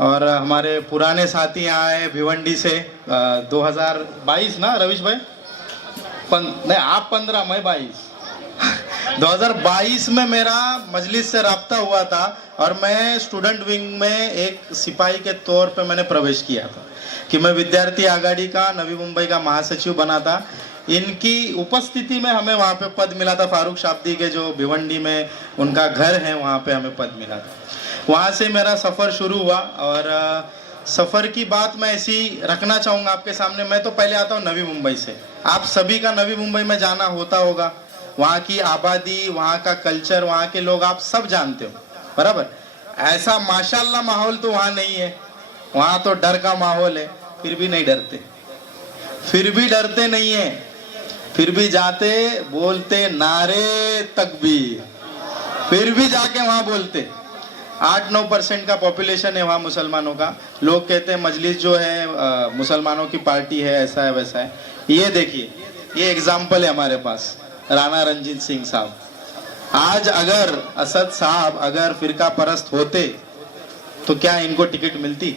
और हमारे पुराने साथी यहाँ आए भिवंडी से 2022 ना रविश भाई नहीं आप 15 मैं 22 2022 में मेरा मजलिस से राब्ता हुआ था और मैं स्टूडेंट विंग में एक सिपाही के तौर पे मैंने प्रवेश किया था कि मैं विद्यार्थी आघाड़ी का नवी मुंबई का महासचिव बना था। इनकी उपस्थिति में हमें वहाँ पे पद मिला था। फारूक शाब्दी के जो भिवंडी में उनका घर है वहाँ पे हमें पद मिला था। वहाँ से मेरा सफ़र शुरू हुआ और सफ़र की बात मैं ऐसी रखना चाहूँगा आपके सामने। मैं तो पहले आता हूँ नवी मुंबई से। आप सभी का नवी मुंबई में जाना होता होगा। वहाँ की आबादी, वहाँ का कल्चर, वहाँ के लोग आप सब जानते हो, बराबर। ऐसा माशाल्लाह माहौल तो वहाँ नहीं है। वहाँ तो डर का माहौल है, फिर भी नहीं डरते, फिर भी डरते नहीं है, फिर भी जाते बोलते नारे तकबीर, फिर भी जाके वहाँ बोलते। 8-9% का पॉपुलेशन है वहाँ मुसलमानों का। लोग कहते हैं मजलिस जो है मुसलमानों की पार्टी है, ऐसा है वैसा है। ये देखिए, ये एग्जाम्पल है हमारे पास, राणा रंजीत सिंह साहब। आज अगर असद साहब अगर फिरका परस्त होते तो क्या इनको टिकट मिलती?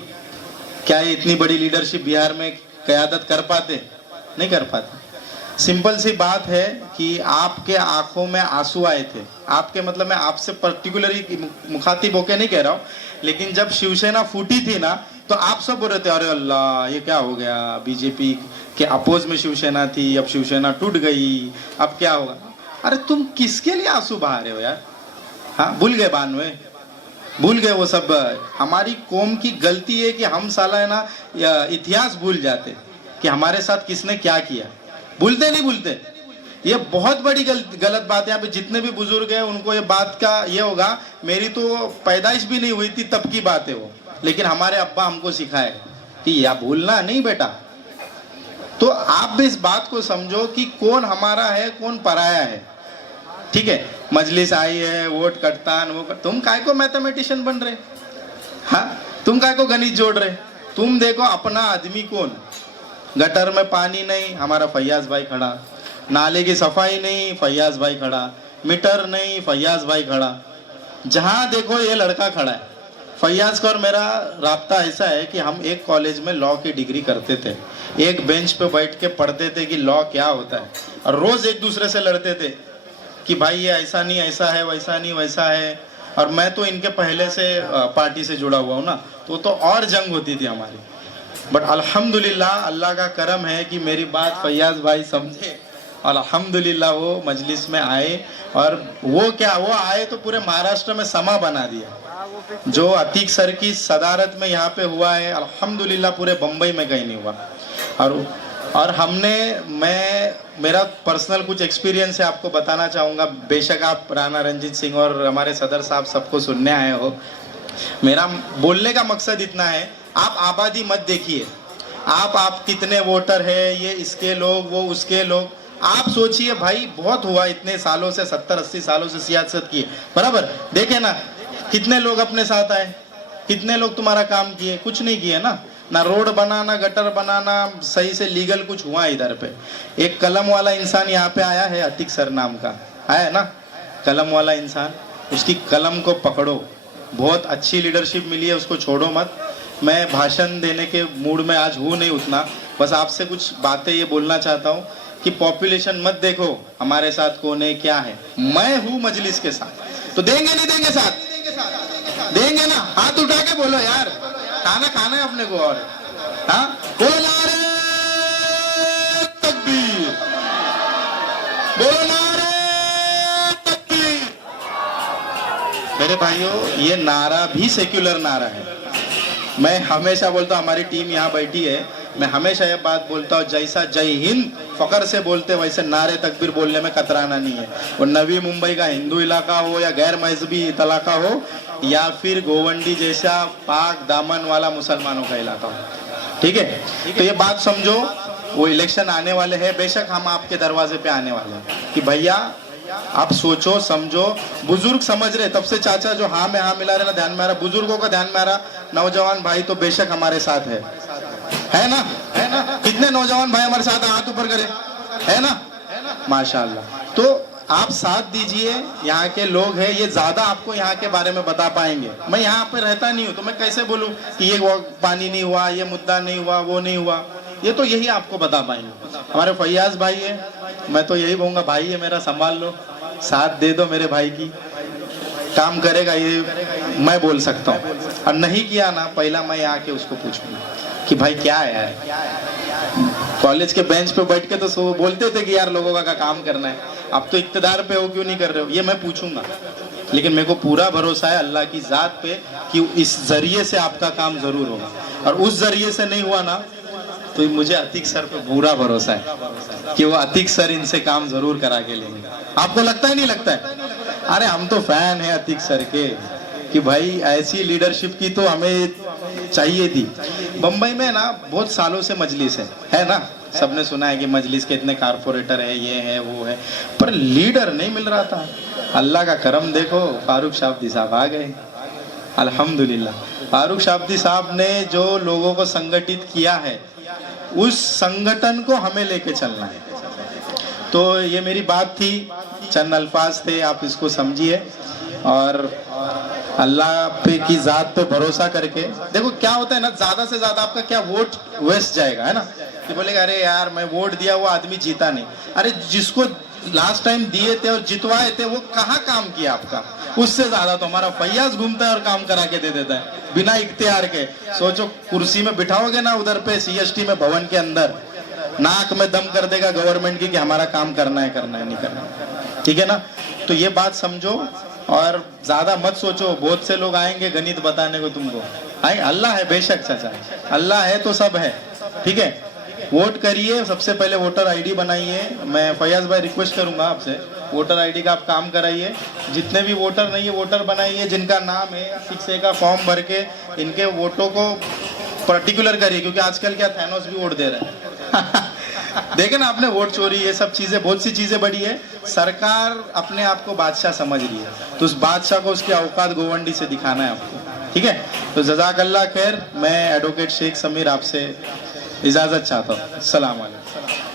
क्या ये इतनी बड़ी लीडरशिप बिहार में क़यादत कर पाते? नहीं कर पाते। सिंपल सी बात है कि आपके आंखों में आंसू आए थे। आपके मतलब मैं आपसे पर्टिकुलरली मुखातिब होके नहीं कह रहा हूँ, लेकिन जब शिवसेना फूटी थी ना तो आप सब बोल रहे थे अरे अल्लाह ये क्या हो गया, बीजेपी के अपोज में शिवसेना थी, अब शिवसेना टूट गई, अब क्या होगा। अरे तुम किसके लिए आंसू बहा रहे हो यार? हाँ, भूल गए 92, भूल गए वो सब। हमारी कौम की गलती है कि हम साला है ना इतिहास भूल जाते कि हमारे साथ किसने क्या किया। भूलते नहीं भूलते। ये बहुत बड़ी गलत बात है। यहाँ पे जितने भी बुजुर्ग हैं उनको ये बात का ये होगा, मेरी तो पैदाइश भी नहीं हुई थी तब की बात है वो, लेकिन हमारे अब्बा हमको सिखाए कि या भूलना नहीं बेटा। तो आप भी इस बात को समझो कि कौन हमारा है कौन पराया है। ठीक है, मजलिस आई है, वोट कटतान वो तुम काय को मैथमेटिशियन बन रहे? हाँ, तुम काय को गणित जोड़ रहे? तुम देखो अपना आदमी कौन। गटर में पानी नहीं, हमारा फैयाज भाई खड़ा। नाले की सफाई नहीं, फैयाज भाई खड़ा। मीटर नहीं, फैयाज भाई खड़ा। जहाँ देखो ये लड़का खड़ा है। फैयाज का और मेरा राब्ता ऐसा है कि हम एक कॉलेज में लॉ की डिग्री करते थे, एक बेंच पे बैठ के पढ़ते थे कि लॉ क्या होता है, और रोज एक दूसरे से लड़ते थे कि भाई ये ऐसा नहीं ऐसा है, वैसा नहीं वैसा है। और मैं तो इनके पहले से पार्टी से जुड़ा हुआ हूँ ना, तो और जंग होती थी हमारी। बट अल्हम्दुलिल्लाह अल्लाह का करम है कि मेरी बात फैयाज भाई समझे और अल्हम्दुलिल्लाह वो मजलिस में आए। और वो क्या, वो आए तो पूरे महाराष्ट्र में समा बना दिया। जो अतीक सर की सदारत में यहाँ पे हुआ है, अल्हम्दुलिल्लाह पूरे बम्बई में कहीं नहीं हुआ। और मेरा पर्सनल कुछ एक्सपीरियंस है, आपको बताना चाहूँगा। बेशक आप राणा रंजीत सिंह और हमारे सदर साहब सबको सुनने आए हो। मेरा बोलने का मकसद इतना है, आप आबादी मत देखिए, आप कितने वोटर है, ये इसके लोग वो उसके लोग। आप सोचिए भाई, बहुत हुआ इतने सालों से, 70-80 सालों से सियासत की, बराबर। देखे ना कितने लोग अपने साथ आए, कितने लोग तुम्हारा काम किए? कुछ नहीं किए ना रोड बनाना, गटर बनाना, सही से लीगल कुछ हुआ इधर पे। एक कलम वाला इंसान यहाँ पे आया है, अतीक सर नाम का है ना, कलम वाला इंसान। उसकी कलम को पकड़ो, बहुत अच्छी लीडरशिप मिली है, उसको छोड़ो मत। मैं भाषण देने के मूड में आज हूँ नहीं उतना, बस आपसे कुछ बातें ये बोलना चाहता हूँ कि पॉपुलेशन मत देखो हमारे साथ कौन है क्या है। मैं हूँ मजलिस के साथ, तो देंगे नहीं देंगे साथ? देंगे ना? हाथ उठा के बोलो यार, खाना है अपने को। और हाँ, बोलो नारे तकबीर, बोलो नारे तकबीर। मेरे भाइयों, ये नारा भी सेक्युलर नारा है। मैं हमेशा बोलता हूँ, हमारी टीम यहाँ बैठी है, मैं हमेशा ये बात बोलता हूँ, जैसा जय हिंद फकर से बोलते वैसे नारे तकबीर बोलने में कतराना नहीं है। वो नवी मुंबई का हिंदू इलाका हो या गैर मजहबी इलाका हो या फिर गोवंडी जैसा पाक दामन वाला मुसलमानों का इलाका हो। ठीक है, तो ये बात समझो। वो इलेक्शन आने वाले हैं, बेशक हम आपके दरवाजे पे आने वाले हैं कि भैया आप सोचो समझो। बुजुर्ग समझ रहे, तब से चाचा जो हाँ में हाँ मिला रहे ना, ध्यान में आ रहा, बुजुर्गों का ध्यान में आ रहा। नौजवान भाई तो बेशक हमारे साथ है ना? कितने नौजवान भाई हमारे साथ हाथ ऊपर करे, है ना? माशाल्लाह। तो आप साथ दीजिए, यहाँ के लोग हैं, ये ज्यादा आपको यहाँ के बारे में बता पाएंगे। मैं यहाँ पे रहता नहीं हूँ तो मैं कैसे बोलूँ कि ये पानी नहीं हुआ, ये मुद्दा नहीं हुआ, वो नहीं हुआ, ये तो यही आपको बता पाएंगे। हमारे फैयाज भाई है, मैं तो यही कहूँगा, भाई है मेरा, संभाल लो, साथ दे दो मेरे भाई की, काम करेगा ये मैं बोल सकता हूँ। और नहीं किया ना, पहला मैं आके उसको पूछूंगा कि भाई क्या है यार, कॉलेज के बेंच पे बैठ के तो बोलते थे कि यार लोगों का काम करना है, अब तो इक्तदार पे हो, क्यों नहीं कर रहे हो, ये मैं पूछूंगा। लेकिन मेरे को पूरा भरोसा है अल्लाह की जात पे कि इस जरिए से आपका काम जरूर होगा, और उस जरिए से नहीं हुआ ना तो मुझे अतीक सर पे पूरा भरोसा है कि वो अतीक सर इनसे काम जरूर करा के लेंगे। आपको लगता है नहीं लगता है? अरे हम तो फैन है अतीक सर के कि भाई ऐसी लीडरशिप की तो हमें चाहिए थी। बम्बई में ना बहुत सालों से मजलिस है ना, सबने सुना है कि मजलिस के इतने कारपोरेटर है, ये है वो है, पर लीडर नहीं मिल रहा था। अल्लाह का करम देखो, फारूक शाब्दी साहब आ गए, अल्हम्दुलिल्लाह। फारूक शाब्दी साहब ने जो लोगों को संगठित किया है, उस संगठन को हमें लेके चलना है। तो ये मेरी बात थी, चंद अल्फाज थे, आप इसको समझिए और अल्लाह पे की जात पे भरोसा करके देखो क्या होता है ना, ज्यादा से ज्यादा आपका क्या वोट वेस्ट जाएगा, है ना, कि बोलेगा अरे यार मैं वोट दिया, वो आदमी जीता नहीं। अरे जिसको लास्ट टाइम दिए थे और जितवाए थे वो कहाँ काम किया आपका, उससे ज्यादा तो हमारा फैयाज घूमता है और काम करा के दे देता है बिना इख्तियार के। सोचो कुर्सी में बिठाओगे ना उधर पे सीएसटी में भवन के अंदर, नाक में दम कर देगा गवर्नमेंट की कि हमारा काम करना है नहीं करना है, ठीक है ना। तो ये बात समझो और ज्यादा मत सोचो, बहुत से लोग आएंगे गणित बताने को तुमको, आए अल्लाह है बेशक चाचा, अल्लाह है तो सब है, ठीक है। वोट करिए, सबसे पहले वोटर आईडी बनाइए। मैं फैयाज भाई रिक्वेस्ट करूंगा आपसे, वोटर आईडी का आप काम कराइए। जितने भी वोटर नहीं है वोटर बनाइए, जिनका नाम है 6A का फॉर्म भर के इनके वोटों को पर्टिकुलर करिए, क्योंकि आजकल क्या थैनोस भी वोट दे रहे हैं देखे ना आपने, वोट चोरी, ये सब चीजें, बहुत सी चीजें बढ़ी है। सरकार अपने आप को बादशाह समझ रही है, तो उस बादशाह को उसकी औकात गोवंडी से दिखाना है आपको, ठीक है। तो जज़ाकल्लाह खैर, मैं एडवोकेट शेख समीर आपसे इजाजत चाहता हूँ। अस्सलाम वालेकुम।